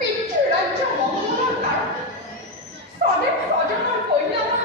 পিতৃ ৰাজ্য মহলৰ কাৰণে স্বদেশ স্বজনৰ কল্যাণৰ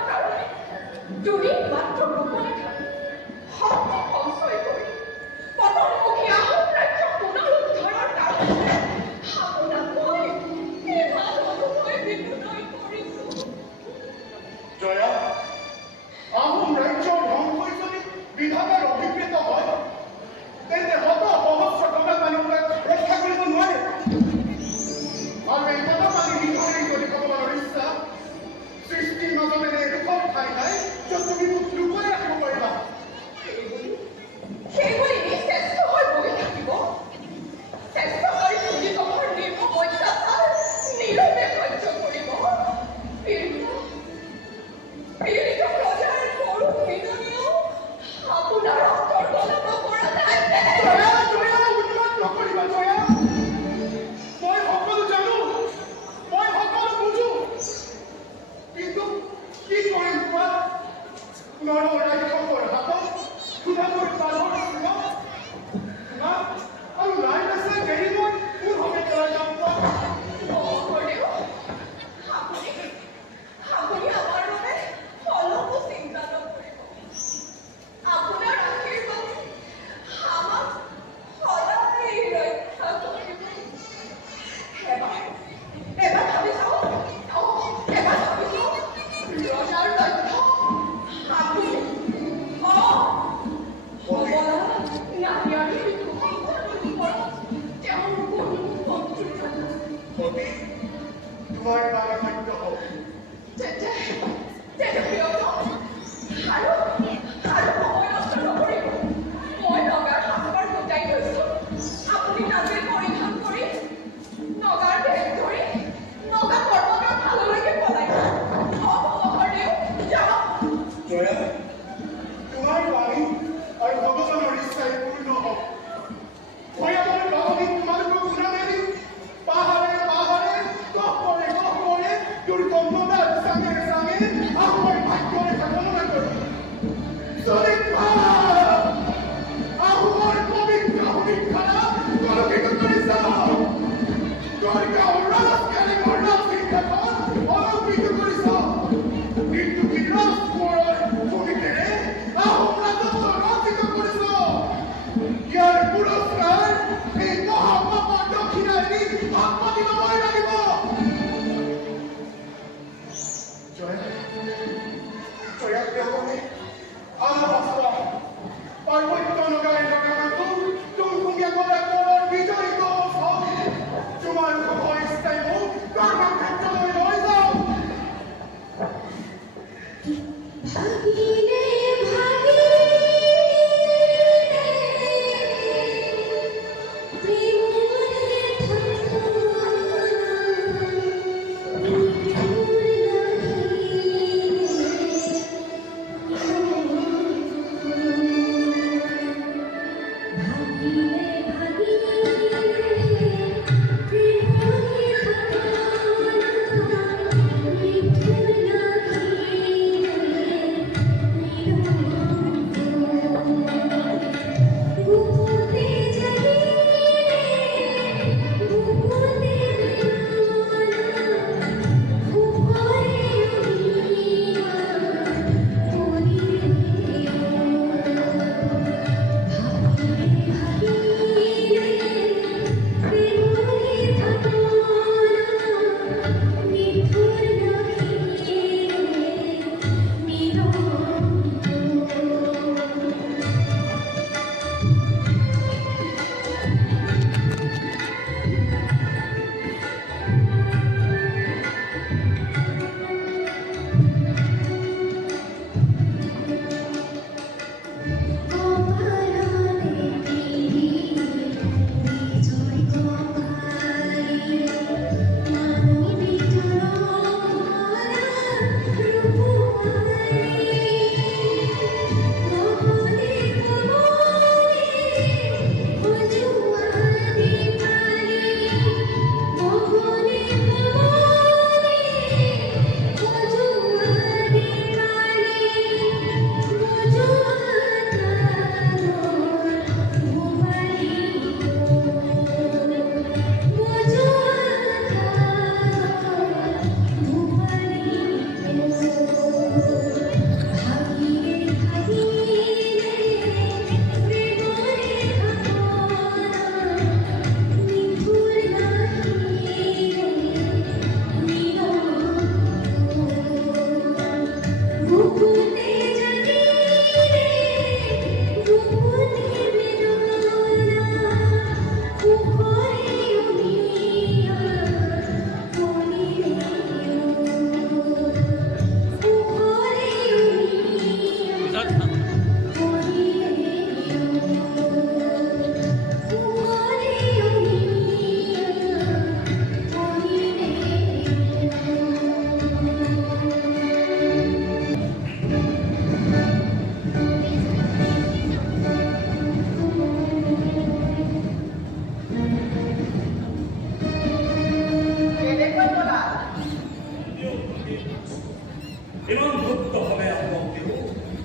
এমন ভক্ত হবে আপনাকেও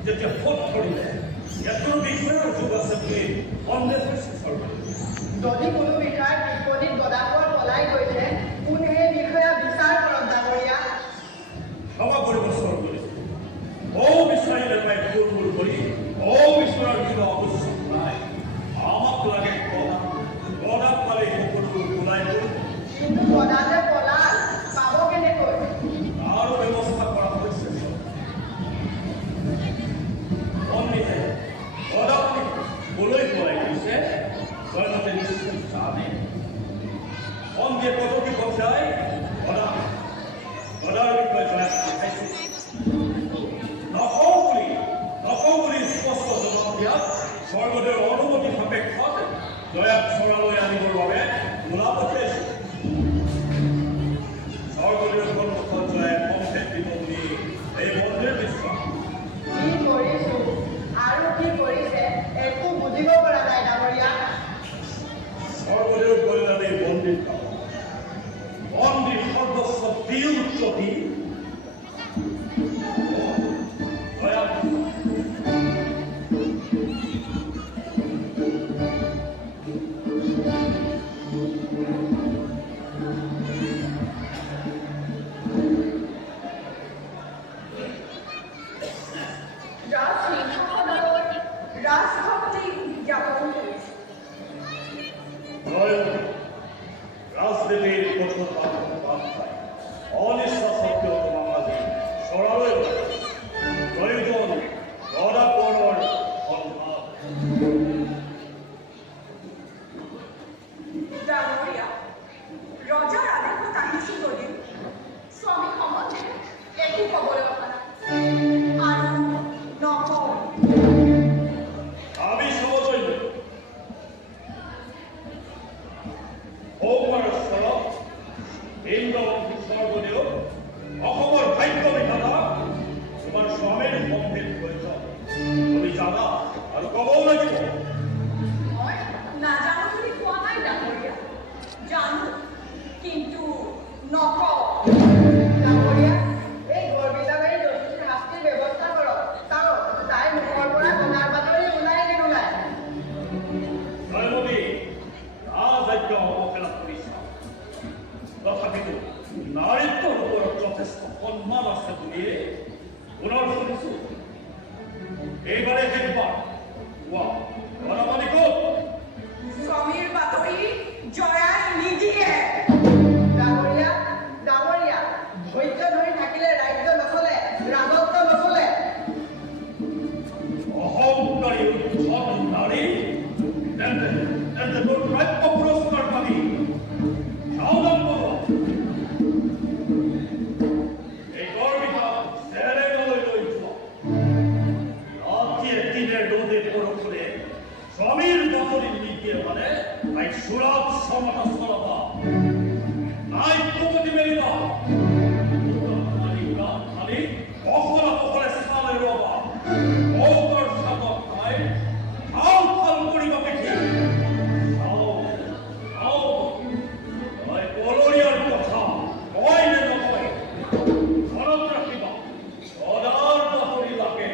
যেতিয়া ভোট ধৰিলে ইয়াতো বিষয়ৰ যুগ আছে বুলি কংগ্ৰেছে শেষৰ যদি কোনো বিষয়াৰ বিপৰীত গদাপৰ পলাই গৈছে কোন সেই বিষয়া বিচাৰ কৰক ডাঙৰীয়া ক্ষমা কৰিব চৰকাৰে বিচাৰিলে পাই ভুল কৰি বিচাৰৰ কিবা অৱশ্যক নাই আমাক লাগে গদাক পালে সকলো ওলাই গ'ল কিন্তু গদা যে পলাল পাব কেনেকৈ আৰু ব্যৱস্থা কৰা হৈছে পণ্ডিতে গদাক বলৈ পলাই গৈছে জয়মতে নিশ্চয় জানে পণ্ডিতে পদবী পঠিয়াই গদাৰ বিষয়ে জয়াক দেখাইছে নকওঁ বুলি স্পষ্ট জবাব দিয়াত স্বৰ্গদেৱৰ অনুমতি সাপেক্ষত জয়াক চৰালৈ আনিবৰ বাবে মোলা পঠিয়াইছে স্বৰ্গদেৱৰ সন্মুখত জয়াক সংক্ষেপ দিব বুলি এই মন্দিৰ বিশ্বাস কি কৰিছো আৰু কি কৰিছে একো বুজিব পৰা নাই ডাঙৰীয়া স্বৰ্গদেৱ কল্যাণে মন্দিৰ সৰ্বস্ব বিউৎপত্তি ৰাজনীতিৰ কঠোৰ অনিশ্চা সত্ত্বেও তোমাৰ মাঝে সৰালয় প্ৰয়োজন গদা পড়াৰ ডাঙৰীয়া ৰজাৰ আদেশত আহিছো যদিও স্বামী সম্বন্ধে একো ক'বলৈ অহা নাই আৰু নকওঁ আমি সহজই স্বৰ্গদেৱ অসমৰ ভাগ্য বিধাতা তোমাৰ স্বামীৰ সম্ভেদ প্ৰয়োজন তুমি জানা আৰু ক'বও লাগিব মই নাজানো বুলি কোৱা নাই ডাঙৰীয়া জানো কিন্তু নকওঁ ডাঙৰীয়া এই গৰ্বিতাবাৰী দোষীৰ শাস্তিৰ ব্যৱস্থা কৰক কাৰণ তাইৰ মুখৰ পৰা গদাৰ বাতৰি ওলাই নে নোলায় জয়মতী ৰাজযজ্ঞ অৱহেলা কৰিছা তথাপিতো নাৰীত্বৰ ওপৰত যথেষ্ট সন্মান আছে বুলিয়ে পুনৰ শুনিছো এইবাৰে শেষবাৰ গণমানি ক'ত স্বামীৰ বাতৰি জয়াই নিদিয়ে ডাঙৰীয়া ধৈৰ্য ধৰি থাকিলে ৰাজ্য নচলে ৰাজত্ব নচলে অহংকাৰী উদ্ধত নাৰী তেন্তে তোৰ প্ৰাপ্য পুৰস্কাৰ পাবি সাৱধান হ'ব এই গৰ্বিতা জেৰেঙলৈ লৈ যোৱা ৰাতিয়ে দিনে ৰ'দে বৰষুণে স্বামীৰ বাতৰি নিদিয়ে মানে তাই সুৰাত সমতা চলাবা নাই কমতি মেলিবা অখলা পখলে চালে ৰবা অকৰ চাবক তাই ভাল কৰিবা দেখি কলৰীয়াৰ কথা কয় নে নকয় ঘৰত ৰাখিবা গদাৰ বাতৰি লাগে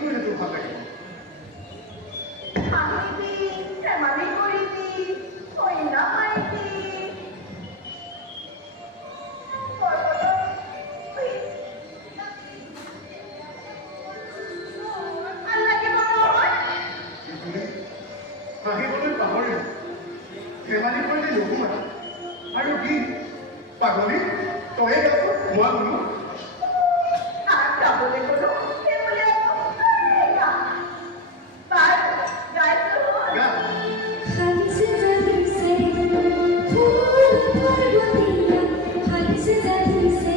কৰিলে তোৰ ভাল লাগিব? হাঁহিবি, ধেমালি কৰিবি, কইনা মাৰিবি। ভাল লাগিব নহয়? হাঁহিবলৈ পাহৰিলো, ধেমালি কৰিলে নুশুনা আৰু কি পাগলী তয়ে গাছ মই শুনো। আর গাবলে কোনো কেবলে না তার গাইতে হয় গা हंस जली से फूल पर्वतिया हंस जली से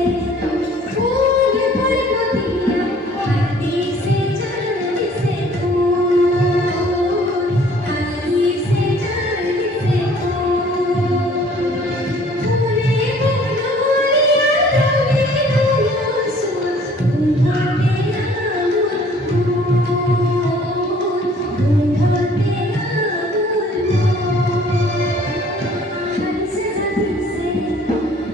फूल पर्वतिया हाथी से जली से फूल हाथी से जली से फूल फूले बोलिया रवि बोलो सुन घूमते हंस जली से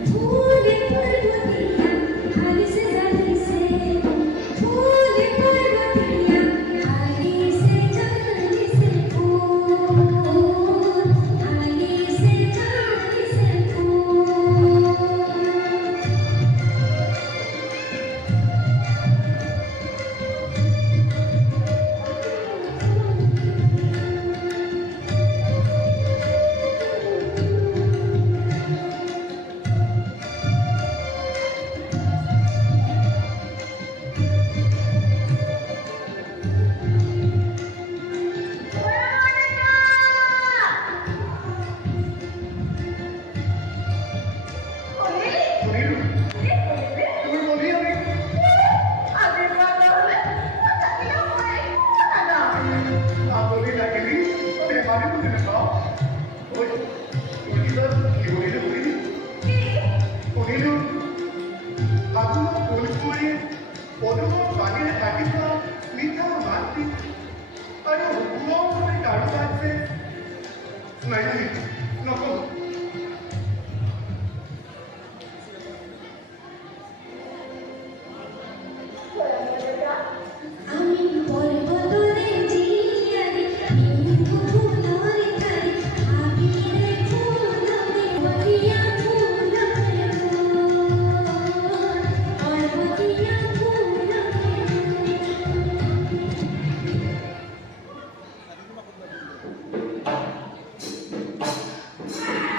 फूल पर्वतिया हंस जली से फूल पर्वतिया हाथी से जली से फूल हाथी से जली से फूल শুনিলো তুমি বলি আমি আপনি ডাকিলি ধেমালি বুঝি নাপাওঁ। ঐ শুনিলত কি শুনিলো শুনিলি শুনিলো আপোনাৰ ফুলকুৰি পদুমৰ বাগেৰে ঢাকি থোৱা মিঠা মাতটি আৰু সুমধুৰ কাৰুকাৰ্যে নাই নকওঁ। আমি পৰ্বতৰে জিয়াৰে বিন্দু ফুলৰে তাৰে আবিৰে ফুলৰে বতিয়া ফুলৰে পৰ্বতিয়া ফুলৰে ঐ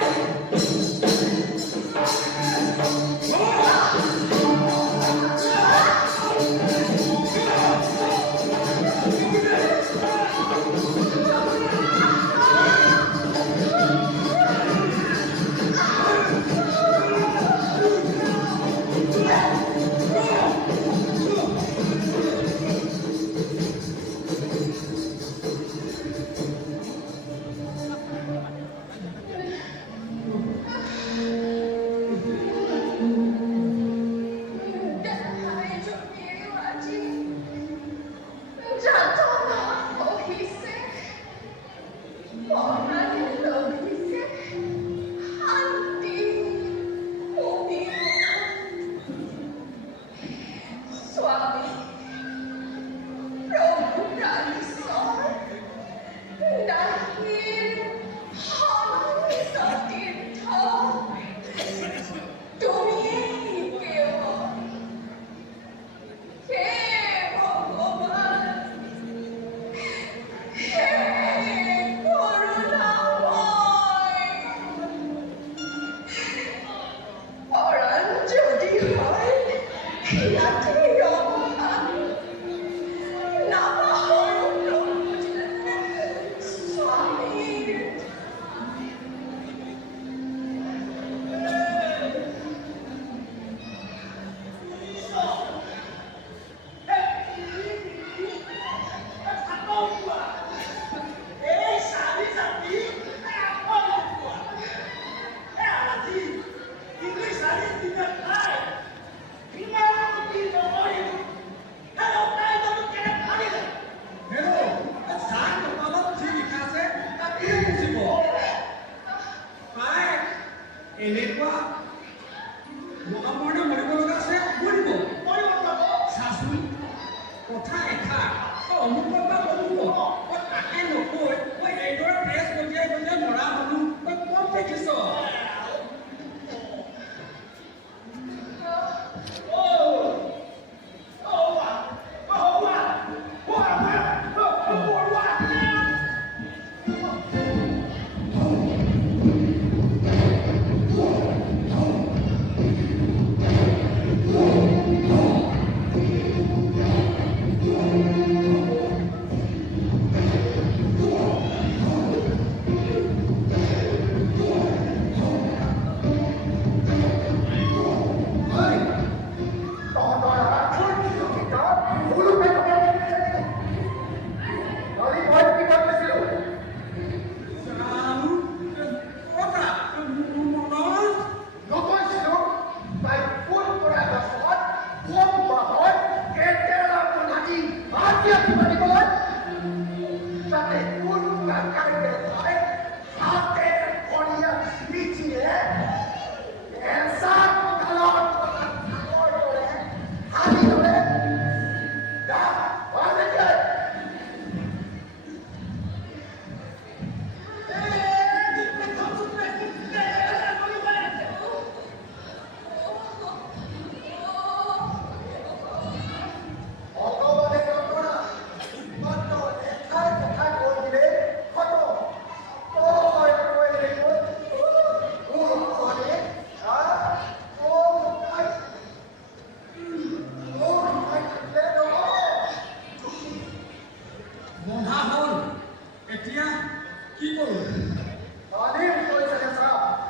কি কৰোঁ? আদিম কৈছে চাওক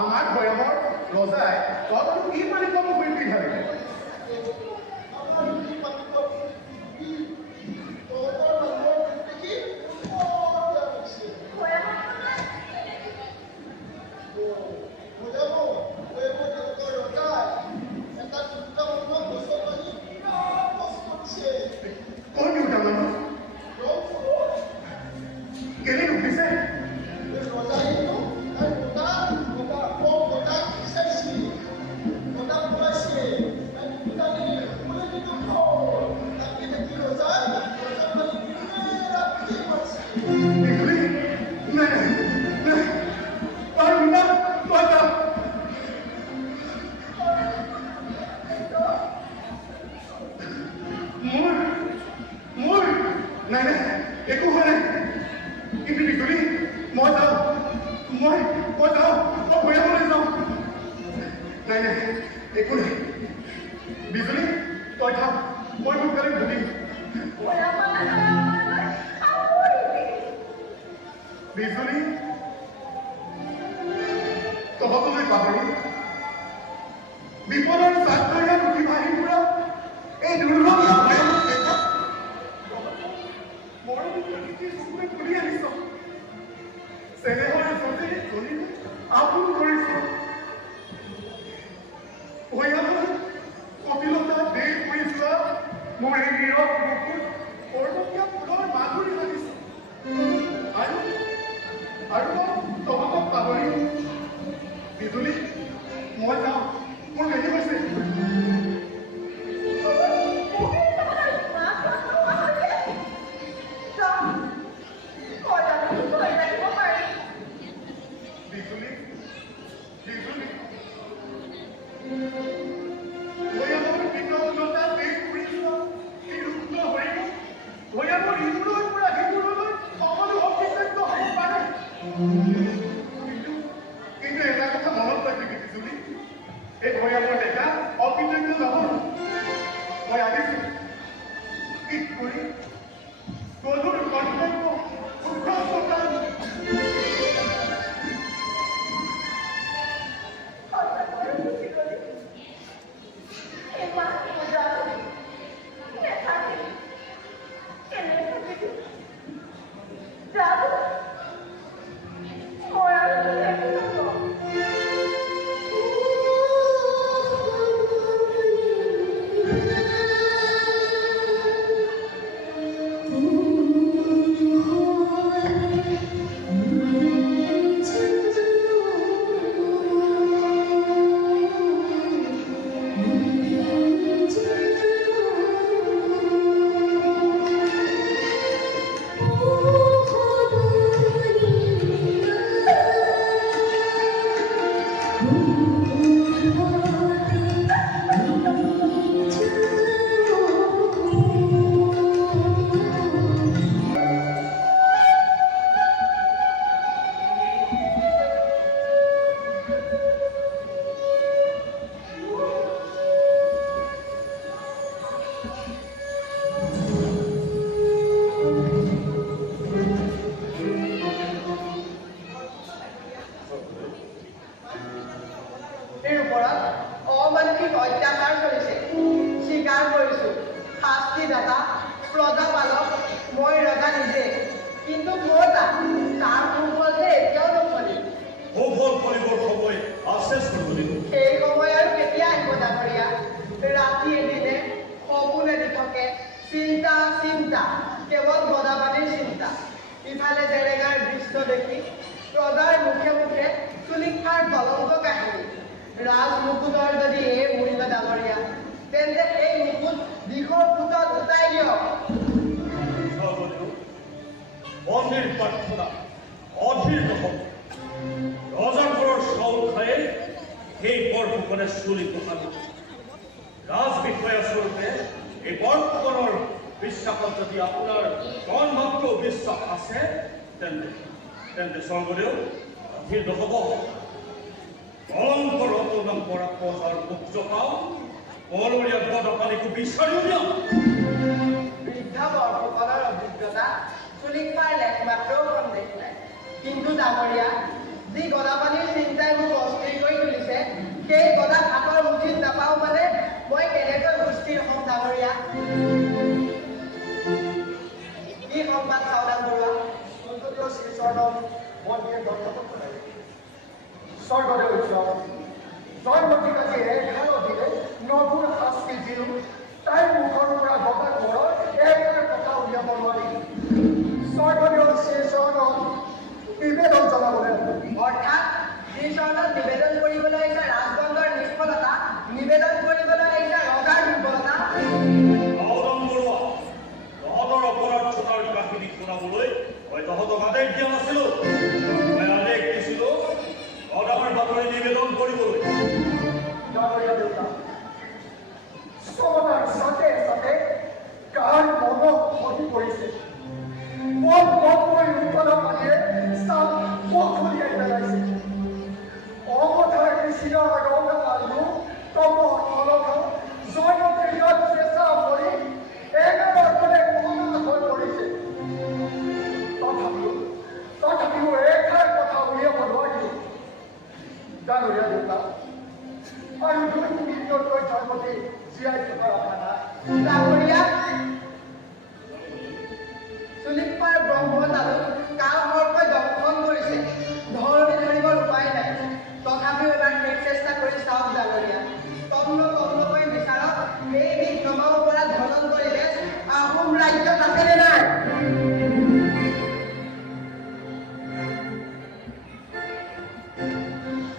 আমার ভয়মর রোজায় কত কি মানে কম হইতে থাকে কোন নিউটা মানুষ কেলে উঠিছে বিজুলী তহঁতলৈ পাহৰি বিপদৰ চাকৰিয়াত উঠি ভাহি ফুৰা এই দুৰ্লভীয়া ভয়ানক দেশত মৰম প্ৰকৃতিৰ চকুৰে তুলি আনিছ চেনেহৰে চকুৰে তুলি আপোন কৰিছ ভয়ানক কপিলতা দেশ কৰি যোৱা মোৰ এই নীৰৱ বুকুত পৰ্বতীয়া ফুলৰ মাধুৰী লাগিছে আৰু তহঁতক পাহৰি বিজুলী মই যাওঁ মোৰ দেৰি হৈছে বিজুলী বিজুলী ভয়ামৰ বিকলতা দেশ ফুৰি যোৱা এই ৰুগ্ন হৰিণ ভয়ামৰ ইমূৰৰ পৰা সিমূৰলৈ সকলো অভিষেক্ত হ'ব পাৰে ইফালে জেৰেঙাৰ দৃশ্য দেখি প্ৰজাৰ মুখে মুখে চুলিখাৰ কলংক কাহিনী ৰাজমুকুটৰ যদি এই মূল্য ডাঙৰীয়া তেন্তে এই মুকুট দিশৰ ফুটত উটাই দিয়ক সৰ্বদেউ মন্দিৰ প্ৰাৰ্থনা অধীৰ নহ'ব ৰজাঘৰৰ চাউল খায়ে সেই বৰফুকনে চুলি গোটাব ৰাজবিষয়া স্বৰূপে এই বৰফুকনৰ বিশ্বাসত যদি আপোনাৰ কণমাত্ৰ বিশ্বাস আছে তেন্তে স্বৰ্গদেউ অধীৰ নহ'ব কলংকৰ অপনাম পৰা প্ৰজাৰ মুক্ত পাওঁ বলৰীয়া গদাপালিকো বিচাৰি উলিয়াম বৃদ্ধা বৰফুকনৰ অভিজ্ঞতা চুলিখাৰ লেখমাত্ৰও সন্দেহ নাই কিন্তু ডাঙৰীয়া যি গদাপানীৰ চিন্তাই মোক অস্থিৰ কৰি তুলিছে সেই গদাক হাতৰ মুঠিত নাপাওঁ মানে মই কেনেকৈ সুস্থিৰ হ'ম ডাঙৰীয়া কি সংবাদ চাওদাং বৰুৱা অন্ততঃ শ্ৰীচৰণক মন্দিৰে দণ্ডক কৰে স্বৰ্গদেউ জয়মতীক আজি 11 দিনে নগুৰ শাস্তি দিলোঁ তাইৰ মুখৰ পৰা বগা ঘৰৰ এটাৰ কথা উলিয়াব নোৱাৰি স্বৰ্গদেউ শ্ৰীচৰণক নিবেদন জনাবলৈ অৰ্থাৎ শ্ৰীচৰণত নিবেদন কৰিবলৈ আহিছে ৰাজদণ্ডৰ নিষ্ফলতা নিবেদন কৰিবলৈ আহিছে ৰজাৰ দুৰ্বলতা চাওদাং বৰুৱা তহঁতৰ অপৰাধতাৰ কাহিনী শুনাবলৈ মই তহঁতক আদেশ দিয়া নাছিলোঁ মই আদেশ দিছিলোঁ গদাপাৰ বাতৰি নিবেদন কৰিবলৈ ডাঙৰীয়া দেউতা চবতাৰ চাতে চাতে কাৰ মনত খহি পৰিছে মন মনকৈ উৎপাদন পানীয়ে স্থান পথলিয়াই পেলাইছে অমথাৰ নিচিনা ৰঙা আলু তম অলপ জয়মতীৰ ইয়াত চেষ্টা কৰি একেবাৰ দৰে মনা হৈ পৰিছে তথাপিও এষাৰ কথা উলিয়াব নোৱাৰিলোঁ ডাঙৰীয়া দেউতা আৰু 2 মিনিটতকৈ জয়মতী জীয়াই থকাৰ আশা নাই ডাঙৰীয়া চুলিখাৰ ব্ৰহ্মতালুক কাল সৰ্পই দংশন কৰিছে ধৰণী ধৰিবৰ উপায় নাই তথাপিও এবাৰ শেষ চেষ্টা কৰি চাওক ডাঙৰীয়া তন্নকৈ বিচাৰক এই বিষ নমাব পৰা ধনঞ্জয় বেজ আহোম ৰাজ্যত আছেনে নাই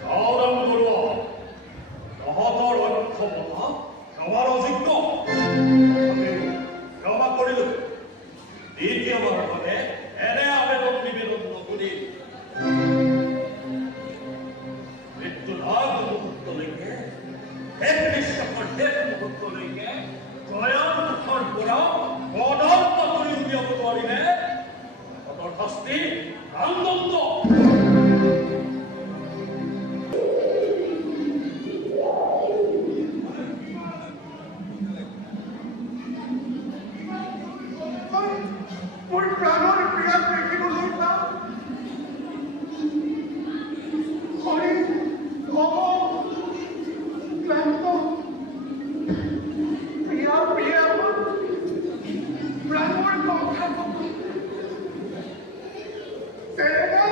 চাওদাং বৰুৱা তহঁতৰ অক্ষমতা ক্ষমাৰ অযোগ্য ক্ষমা কৰিলোঁ দ্বিতীয়বাৰৰ বাবে এনে আবেদন নিবেদন নকৰি মৃত্যুলাভ মুহূৰ্তলৈকে শেষ নিশ্বাসৰ শেষ মুহূৰ্তলৈকে জয়ামুখৰ পৰা গদাৰ বাতৰি উলিয়াব নোৱাৰিলে তহঁতৰ শাস্তি আনন্দ মোৰ প্ৰাণৰ ক্ৰিয়াত দেখিবলৈ পাওঁ শৰীৰ ক্লান্ত প্ৰিয়া প্ৰাণৰ কণ্ঠা জেৰেঙা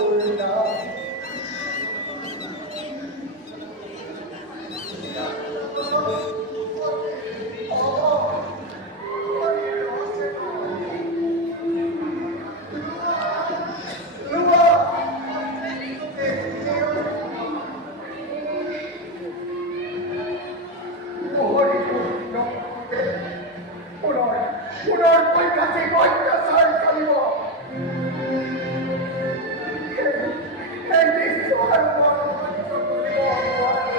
কৰলা পুনৰ পৰীক্ষাতে অত্যাচাৰ কৰিব এই বিশ্ব আৰু মনোমানিত কৰিব নোৱাৰো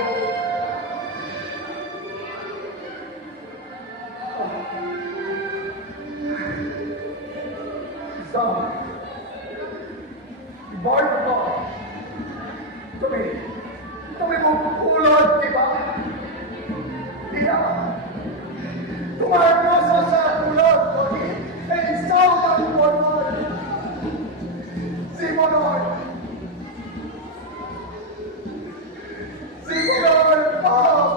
বৰ্তমান তুমি মোক ফুলত দিবা দিয়া তোমাৰ প্ৰচেষ্টা ফুলত কৰি এই চাওদান বৰ্ণৰ জীৱনৰ পাপ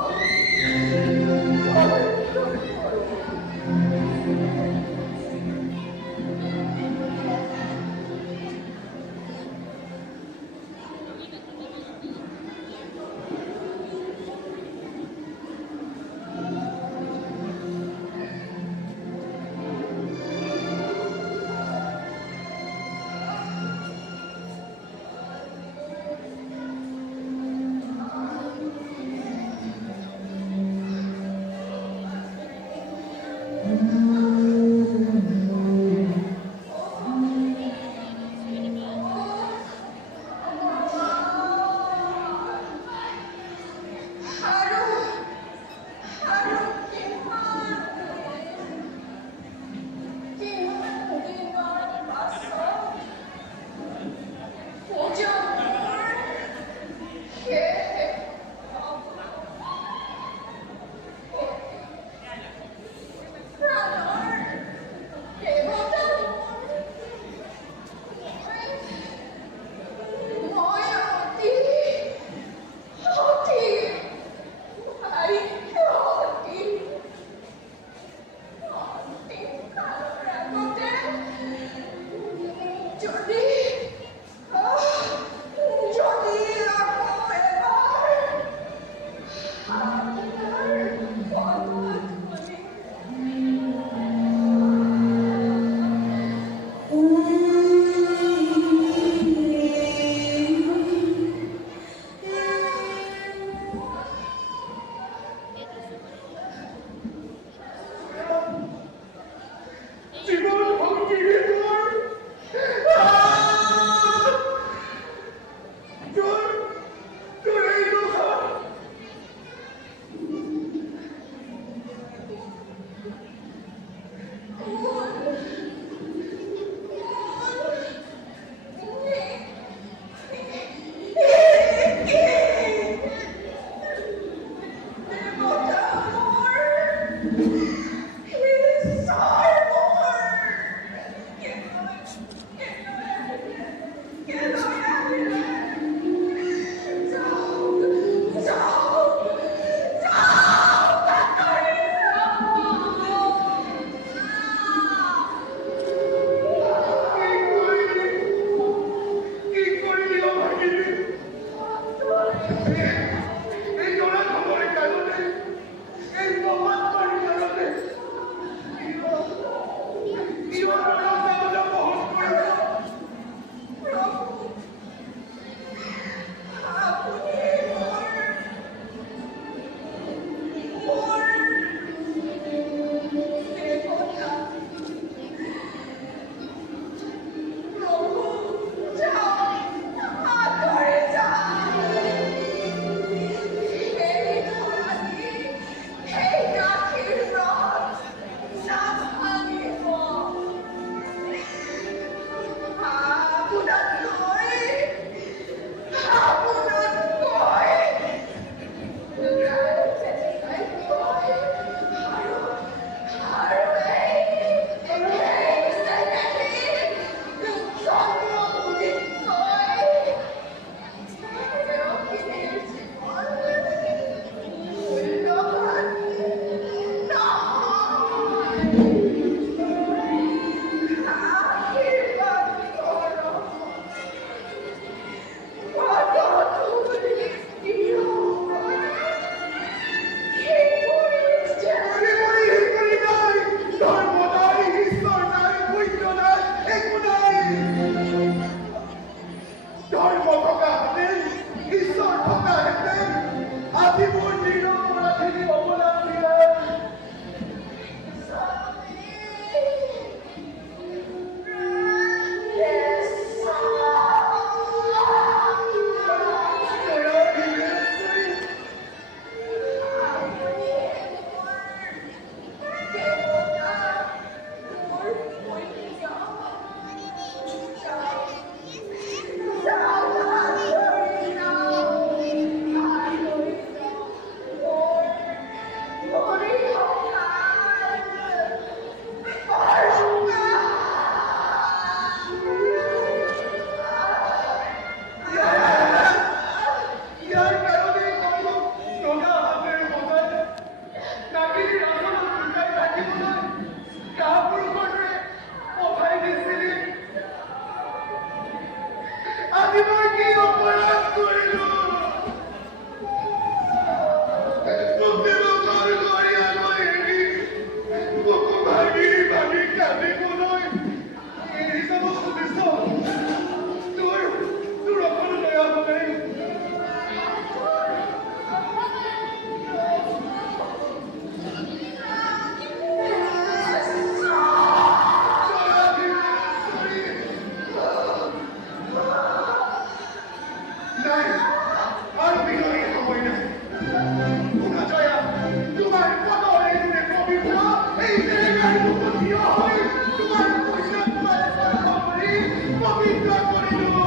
এই নতুন বিয়া হৈ তোমাৰ পুণ্যত্মাৰে স্মৰণ কৰি পবিত্ৰ কৰিলো।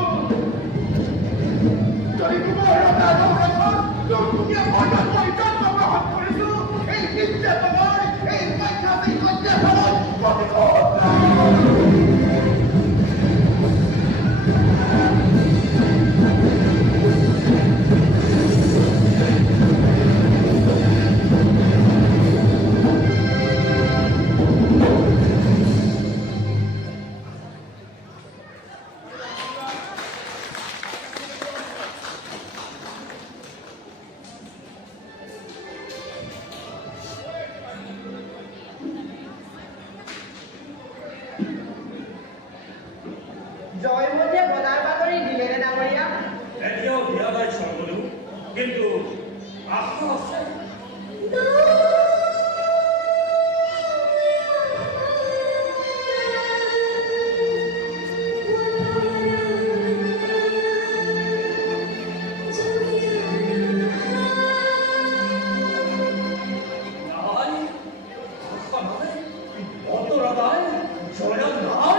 যদি তোমাৰ দুনীয়া মৰ্যাদা মই জন্ম গ্ৰহণ কৰিছো, এই নিৰ্যাতনৰ, এই বৈজ্ঞানিক অত্যাচাৰৰ প্ৰতিশোধ জয়মতীয়ে বজাৰ বাতৰি দিলেনে ডাঙৰীয়া? এতিয়াও দিয়া নাই স্বৰ্গদেউ, কিন্তু আশা আছে। নাই, আশা নাই, অন্তৰা নাই, জয়া নাই।